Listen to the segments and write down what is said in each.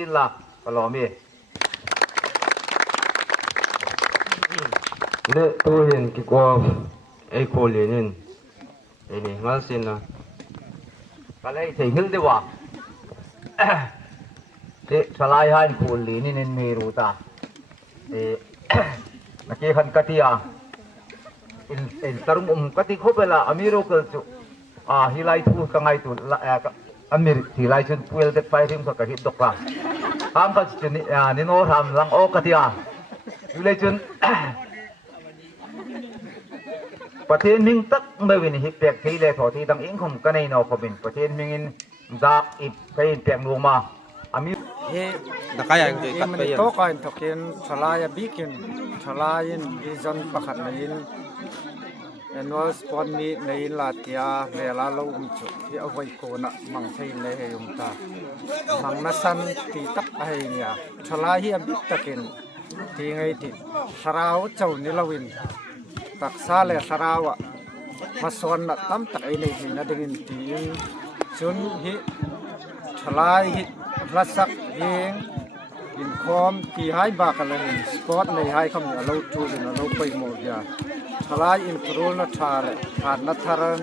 Sila Palami Le tuhin kikwa ay kolinin ini masin na kalai thei hil dewa te salai han kolinin in meruta te naki khan katia in tarum kati khobela amiro kalchu hilai thu kangai tu amir hilai chun puel det pai rim ka hit dokla ham ka chun ni no ram lang o katia hilai chunประเทศมิงตักไม่วินฮิเปียกที่เลยถอที่ตั้งอิงคมกันในนอคบินประเทศมิงดักอิบไปเปียกลงมาอามิเฮนักกายอย่างที่กัดไปโตกันทุกินชลายบิกินชลายินดิจันประคัดในยินเอ็นวอสปอนมีในยินลาติอาเวลาเราจุที่เอาไว้โกนะมังเทนเลยยุงตามังนัสันตีตักไอเนี่ยชลาฮิอบิตะกินที่ไงที่สราวเจ้านิลวินตักซาเลสราวะมาสอนตั้มตักไอในที่นั่นดึงตีนจนฮิทลายฮิรัสักเองอินคอมที่ให้บากอะไรสปอร์ตในให้คำเราจูนเราไปหมดยาทลายอินโครนัทาเลผ่านนัทารัน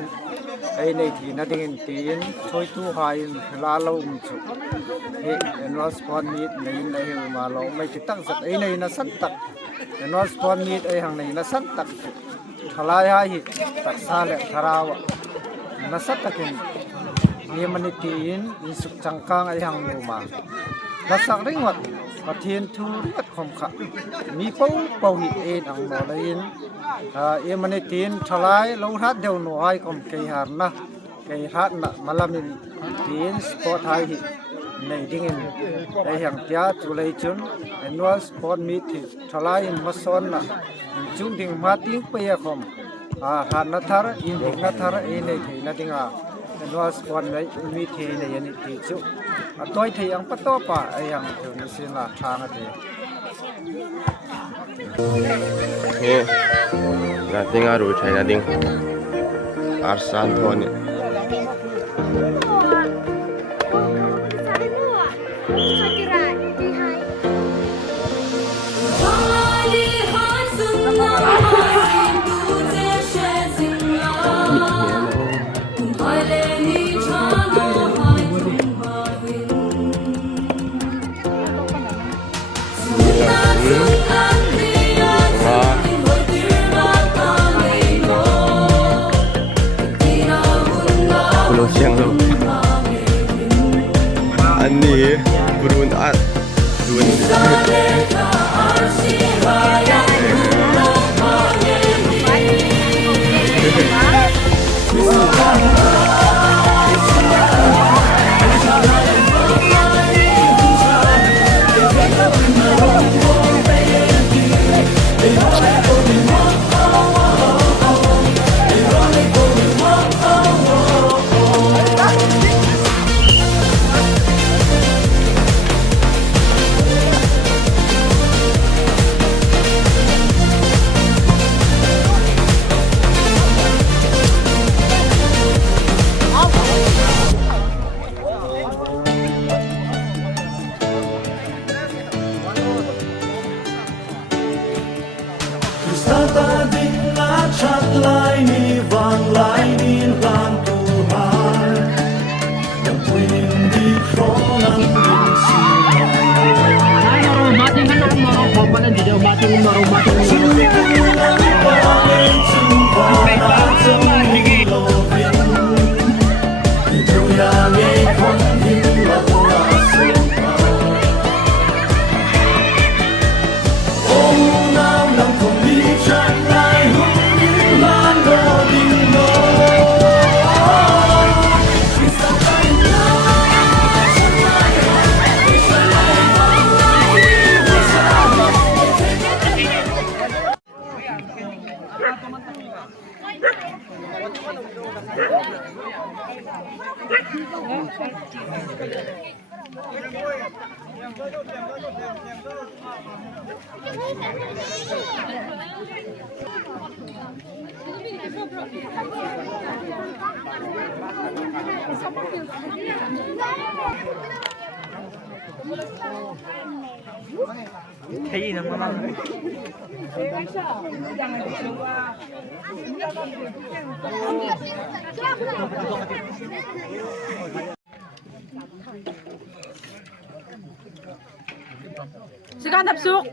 ไอในที่นั่นดึงตีนช่วยตู้หายลาเราอุจุเฮเอ็นวอสปอร์ตมีในในมาเราไม่ติดตั้งสักไอในนั่นสันตักเอ็นวอสปอร์ตมีไอห่างในนั่นสันตักทลายให้ตักซาเลทาราวะนั่นสันตักินเยมันตีนอิสุจังกังไอหังโนมานัสักริงวัดประเทศทูเรียกคมขะมีเป้าหิเอ็ดอังโนเลยนเยมันตีนทลายลงรัดเดียวหน่วยคมเกียร์นะเกียร์นะมาลามินตีนสปอร์ตไฮในดิ่งไอหังเตียจุเลยจุนเอ็นว่าสปอร์ตมีที่ทลายมาสอนนะจุงดิ่งมาติ้งเปียคมหานัทาระอินดิ่งนัทาระเอในที่นั่นดิ่งนวสปอนไว้มีเทในยันติจุตัวเทียงปะตัวป่าไอยังอยู่ในสินาทางอะไรนี่นาติงอารู้ใช่นาติงอาร์ซันโทนี่เสียงเราอันนี้บรูนอัดดู Sikat tapsuk.